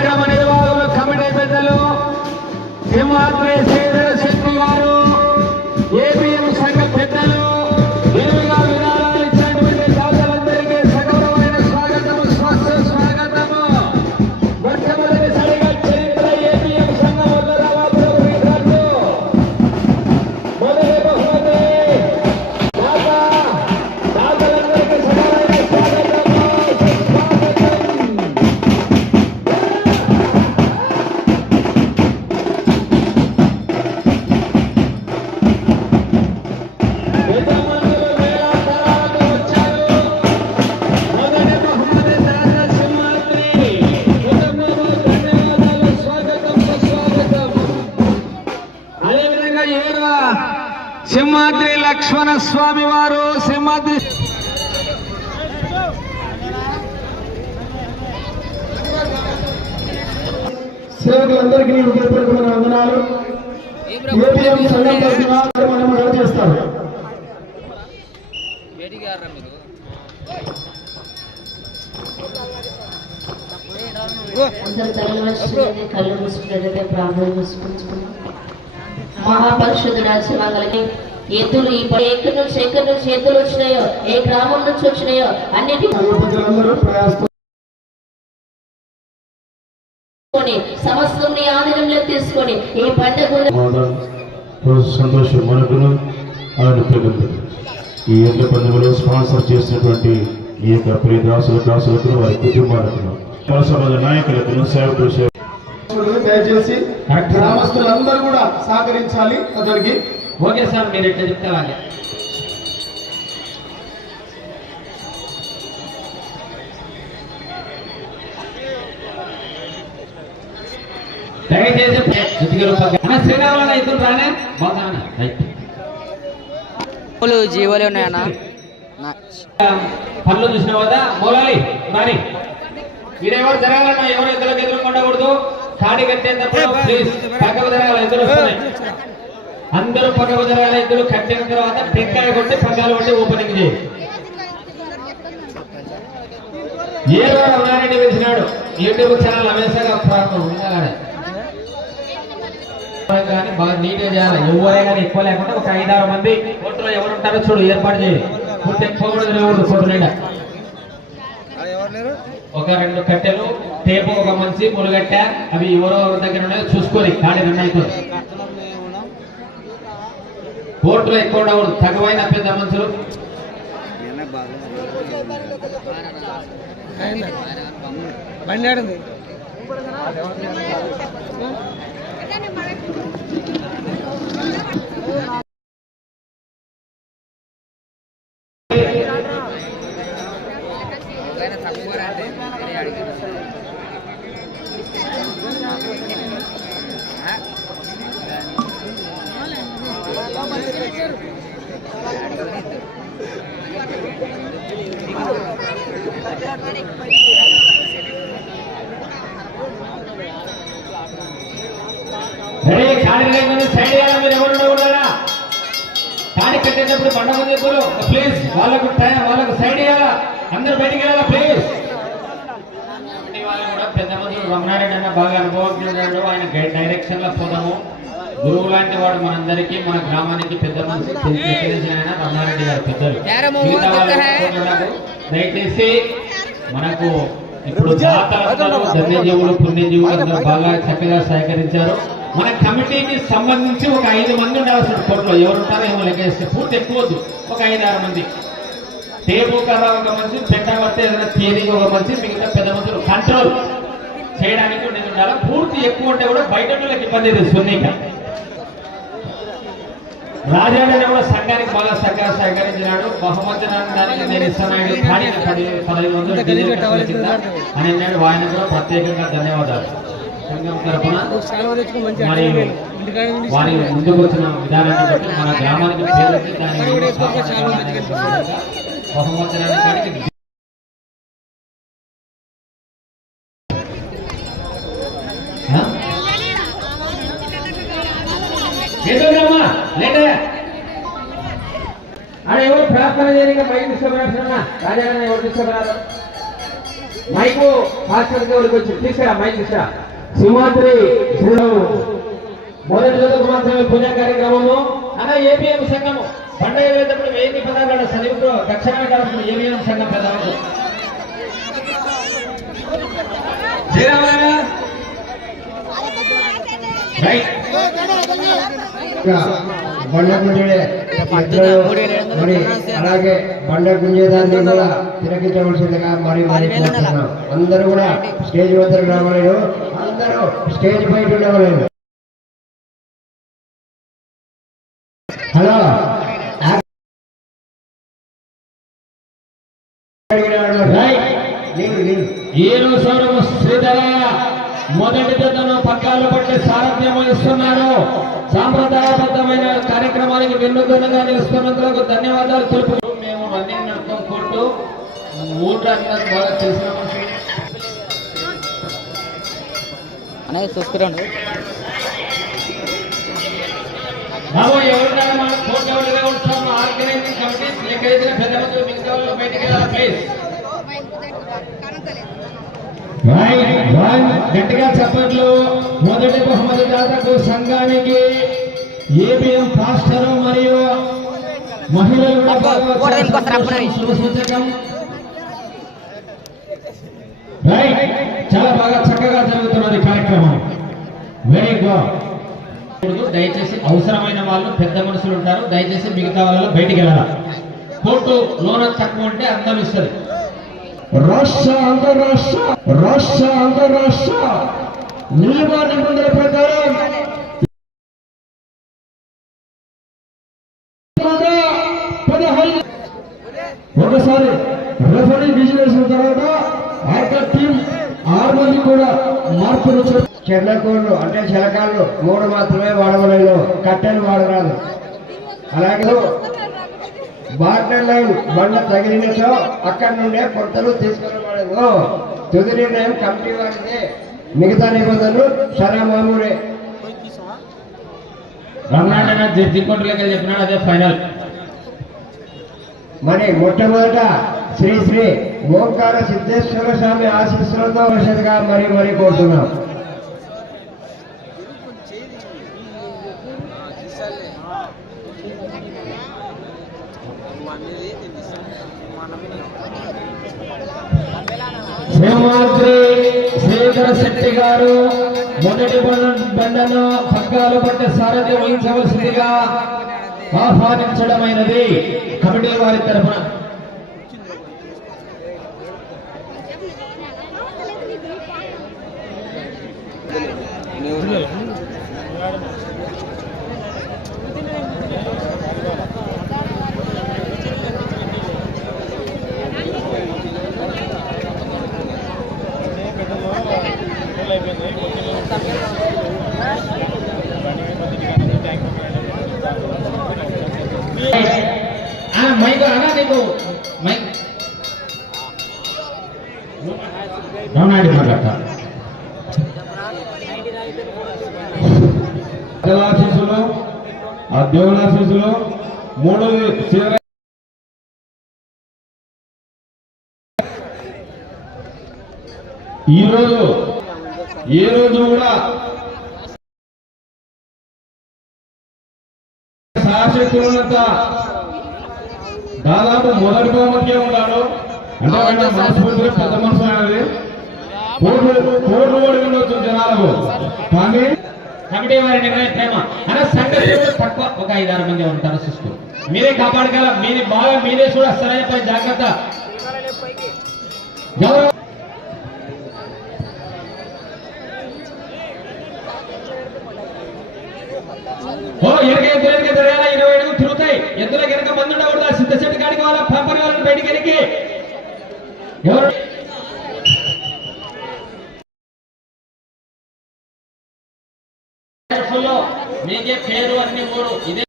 కార్యక్రమ నిర్వాహకులు కమిటీ పెద్దలు సింహాద్రి శ్రీధర శెట్టి గారు స్వామి వారు సింహాద్రి సేవకులందరికీ హృదయపూర్వకమైన వందనాలు. ఏపీఎం సంఘం తరఫున మనం కళ్ళు మూసుకుంటున్నాం. మహాపరిషుద్ధుడు శివాలకి ఎద్దులు ఈ ఎక్కడి నుంచి ఎక్కడి నుంచి ఎద్దులు వచ్చినాయో? ఏ గ్రామం నుంచి వచ్చినాయో? అన్నిటి సంఘ ప్రజలందరూ ప్రయాసతో తీసుకొని సమస్తం నీ ఆధీనంలో తీసుకొని ఈ పండుగ సంతోషం మనకును ఆయన పిల్లలు ఈ ఎడ్ల పండుగలో స్పాన్సర్ చేసినటువంటి ఈ యొక్క ప్రియ దాసుల దాసులకు వారి కుటుంబాలకు సమాజ నాయకులకు సేవకులు సేవ దయచేసి గ్రామస్తులందరూ కూడా సహకరించాలి అతనికి ఓకే సార్ మీరు ఎట్లా చెప్తే అలాగే దయచేసి శ్రీరాములు ఇద్దరు రానే బాగున్నా రైట్. జీవోలు జీవోలు ఉన్నాయన్నా. పనులు చూసిన కదా? మూలాలి మరి. మీరెవరు జరగాలన్నా ఎవరు ఇద్దరికి ఎదురుకొండకూడదు కాడి కట్టేటప్పుడు ప్లీజ్ పక్కకు జరగాలి ఇద్దరు వస్తున్నాయి. అందరూ పక్కకు జరగాలి ఇద్దరు కట్టిన తర్వాత టెక్కాయ కొట్టి పగ్గాలు కొట్టి ఓపెనింగ్ చేయి. ఏ రమణారెడ్డి పిలిచినాడు యూట్యూబ్ ఛానల్ అమేసాగా ప్రాబ్లం ఉండాలి కానీ బాగా నీట్ చేయాలి. ఎవరే కానీ ఎక్కువ లేకుండా ఒక ఐదారు మంది కోర్టులో ఎవరు ఉంటారో చూడు ఏర్పాటు చేయండి పూర్తి ఎక్కువ కూడా తిరగకూడదు కోర్టు నిండా ఒక రెండు కట్టెలు టేపు ఒక మంచి ములుగట్ట అవి ఎవరో దగ్గర ఉన్నాయో చూసుకొని కాడి రెండు కోర్టులో ఎక్కువ ఉండకూడదు తగువైన పెద్ద మనుషులు. రెడీ బండ ముందు చెప్పులు ప్లీజ్ వాళ్ళకు టై- వాళ్ళకు సైడ్ చేయాలా అందరూ బయటికి వెళ్ళాలా? ప్లీజ్ వాళ్ళు కూడా పెద్ద మంది రమణారెడ్డి అన్న బాగా అనుభవజ్ఞుడు ఆయన గైడ్ డైరెక్షన్లో పోదాము. గురువు లాంటి వాడు మనందరికీ మన గ్రామానికి పెద్ద మనిషి తెలిసిన ఆయన రమణారెడ్డి గారు పెద్దలు. దయచేసి మనకు ఇప్పుడు ధన్యజీవులు పుణ్యజీవులు అందరూ బాగా చక్కగా సహకరించారు. మన కమిటీకి సంబంధించి ఒక ఐదు మంది ఉండాల్సిన కోర్టులో ఎవరు ఉంటారో ఏమో లెక్కేస్తే పూర్తి ఎక్కువ వద్దు. ఒక ఐదు ఆరు మంది. టేబు కర్ర ఒక మనిషి పెట్ట పడితే ఏదైనా తీరిక ఒక మనిషి మిగతా పెద్ద మనుషులు కంట్రోల్ చేయడానికి నేను ఉండాలి? పూర్తి ఎక్కువ ఉంటే కూడా బయట వాళ్ళకి ఇబ్బంది లేదు సున్నీక రాజాగారి కూడా సంఘానికి బాగా చక్కగా సహకరించినాడు. బహుమతినాన్ని దానికి నేను ఇస్తున్నాడు కానీ పది పదహైదు వందలు అని ఆయన కూడా ప్రత్యేకంగా ధన్యవాదాలు. సంఘం తరఫున మరి వారి ముందుకు వచ్చిన విధానాన్ని బట్టి మన గ్రామానికి లేటే ఆడ ఎవరు ప్రార్థన చేయడానికి బయట తీసుకురాడు రాజాగారిని ఎవరు తీసుకురారు? మైకు వచ్చి తీసుకురా మైక్ తీసుకురా. శ్రీరాము మొదటి మాత్రమే పూజా కార్యక్రమము అలా ఏపీఎం సంఘము. పండుగ వెళ్ళేటప్పుడు వెయ్యి పదార్థాల చదువుకు దక్షిణ ఏపీఎం సంఘం మరి అలాగే బండ గుంజేదాన్ని కూడా తిరగించవలసిందిగా మరి మరి అందరూ కూడా స్టేజ్ వద్దకు రావలేదు. అందరూ స్టేజ్ బయట ఉండవలేదు హలో. రైట్ నీళ్ళు ఏను సౌరము శ్రీధర మొదటితో తన పక్కాలు పట్టి సారథ్యం వహిస్తున్నారు సాంప్రదాయబద్ధమైన కార్యక్రమానికి వెన్నుదన్నుగా నిలుస్తున్నందుకు ధన్యవాదాలు తెలుపు మేము రన్నింగ్ నడుపుకుంటూ ఊళ్ళో అందరూ బాగా తెలిసిన అనేది చూసుకురండి బాబు ఎవరికైనా మన కోర్టు ఎవరిగా ఉంటాము ఆర్గనైజింగ్ కమిటీ ఎక్కడైతే పెద్ద మంది మిగతా వాళ్ళు బయటికి వెళ్ళాలి ప్లీజ్ రైట్ రైట్ గట్టిగా చెప్పట్లు. మొదటి బహుమతి దాతకు సంఘానికి ఏబిఎం పాస్టర్ మరియు మహిళలు. శుభసూచకం. రైట్ చాలా బాగా చక్కగా జరుగుతున్నది కార్యక్రమం. వెరీ గుడ్ దయచేసి అవసరమైన వాళ్ళు పెద్ద మనుషులు ఉంటారు. దయచేసి మిగతా వాళ్ళు బయటికి వెళ్ళాలి? కోర్టు లోన తక్కువ ఉంటే అందరూ ఇస్తుంది రాష్ట్ర అంతరాష్ట్ర రాష్ట్ర అంతరాష్ట్ర నియమ నిబంధనల ప్రకారం. ఒకసారి రెఫరీ విజిలేసిన తర్వాత ఆ టీం ఆరు మంది కూడా మార్పులు చే- చెర్లకోళ్ళు అంటే చిలకాళ్ళు మూడు మాత్రమే వాడవలేదు కట్టెలు వాడరాదు. అలాగే బార్డర్ లైన్ బండ తగిలినచో అక్కడి నుండే కొత్తలు తీసుకురాబడదు తుది నిర్ణయం కమిటీ వారిదే. మిగతా నిబంధనలు సరే మామూలే. జడ్జి కోర్టులోకి చెప్పినాడు అదే ఫైనల్. మరి మొట్టమొదట శ్రీ శ్రీ ఓంకార సిద్ధేశ్వర స్వామి ఆశీస్సులతో వరుసగా మరి మరి కోరుతున్నాం. సింహాద్రి శ్రీధర శెట్టి గారు మొదటి బండను పగ్గాలు పట్టి సారథి వహించవలసిందిగా ఆహ్వానించడమైనది కమిటీ వారి తరఫున. అయిపోయింది మైక్ అనా నీకు మైక్ అవునండి మాట్లాడతా ఆఫీసులో ఆ దేవుడాశీసులు మూడు మూడోది శ్రీధర ఏ రోజు కూడా సాశక్తులున్నంత దాదాపు మొదటి బహుమతికే ఉన్నాడు. అంటే ఆయన మనస్ఫూర్తిగా పెద్ద మనసు అయినది కోట్లు కోట్లు ఓడి ఉండొచ్చు జనాలకు. కానీ కమిటీ వారి నిర్ణయం ప్రేమ అలా సంఘ సేవకులు తక్కువ. ఒక ఐదారు మంది ఉంటారు సిస్టర్. మీరే కాపాడగల మీది బాగా మీరే కూడా సరైన పై జాగ్రత్త. గౌరవ ఓ ఎనక ఎద్దులు ఎనక తిరగాల ఇరవై అడుగులు తిరుగుతాయి. ఎద్దుల వెనక మంది ఉండకూడదు. సిద్ధ చెట్టు కాడికి వాళ్ళ పంపని వాళ్ళని బయటికి వెనక్కి ఎవరు? మీకే పేరు అన్ని మూడు. ఇదే